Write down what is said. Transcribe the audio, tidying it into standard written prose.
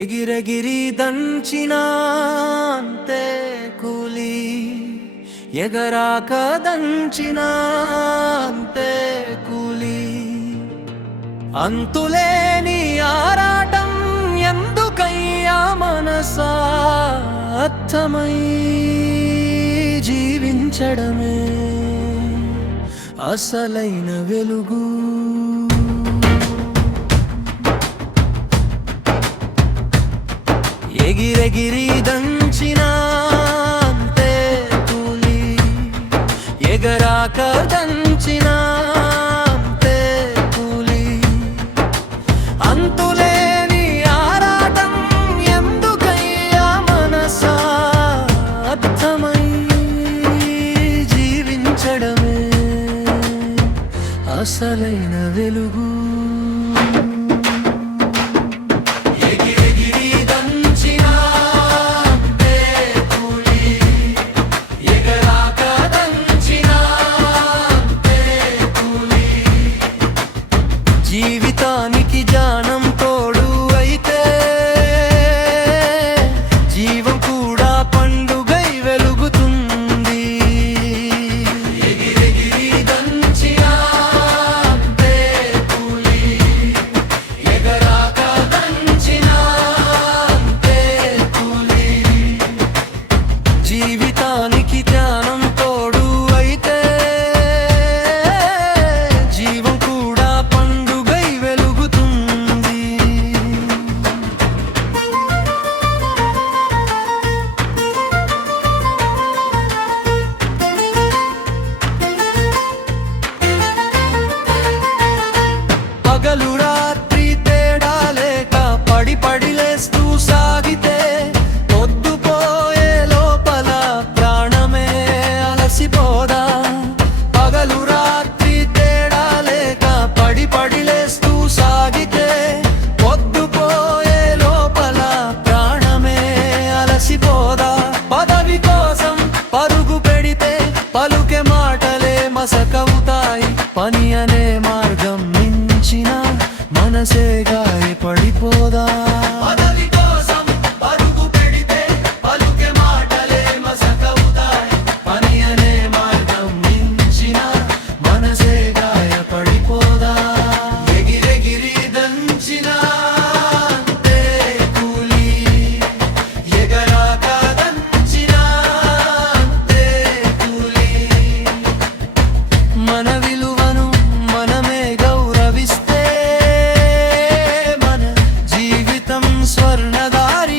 ఎగిరెగిరి దంచినా అంతే కూలి ఎగరాక దంచినా అంతే కూలి అంతులేని ఆరాటం ఎందుకయ్యా మనసా అర్థమై జీవించడమే అసలైన వెలుగు ఎగిరెగిరి దంచినా అంతే కూలి ఎగరాక దంచినా అంతే కూలి అంతులేని ఆరాటం ఎందుకయ్యా మనసా అర్థమై జీవించడమే అసలైన వెలుగు జీవితానికి జానం తోడు అయితే జీవం కూడా పండుగై వెలుగుతుంది. ఎగిరెగిరి దంచినా అంతే కూలి ఎగరాక దంచినా అంతే కూలి జీవితానికి ధ్యానం తోడు అయితే జీవం కూడా పగలు రాత్రి తేడా లేక పడి పడి లేస్తూ సాగితే పొద్దుపోయే లోపల ప్రాణమే అలసిపోదా. పగలు రాత్రి తేడా లేక పడి పడి లేస్తూ సాగితే పొద్దుపోయే లోపల ప్రాణమే అలసిపోదా. పదవి కోసం పరుగు పెడితే పలుకే మాటలే మసకవుతాయి. పని అనే మార్గం మనసే గాయపడిపోదా. పదవి కోసం పరుగు పెడితే పలుకే మాటలే మసకవుతాయి. పని అనే మార్గం మించిన మనసే గాయపడిపోదా. ఎగిరెగిరి దంచినా అంతే కూలి ఎగరాక దంచినా అంతే కూలి మన విలువను మనమే గౌరవిస్తే స్వర్ణదారి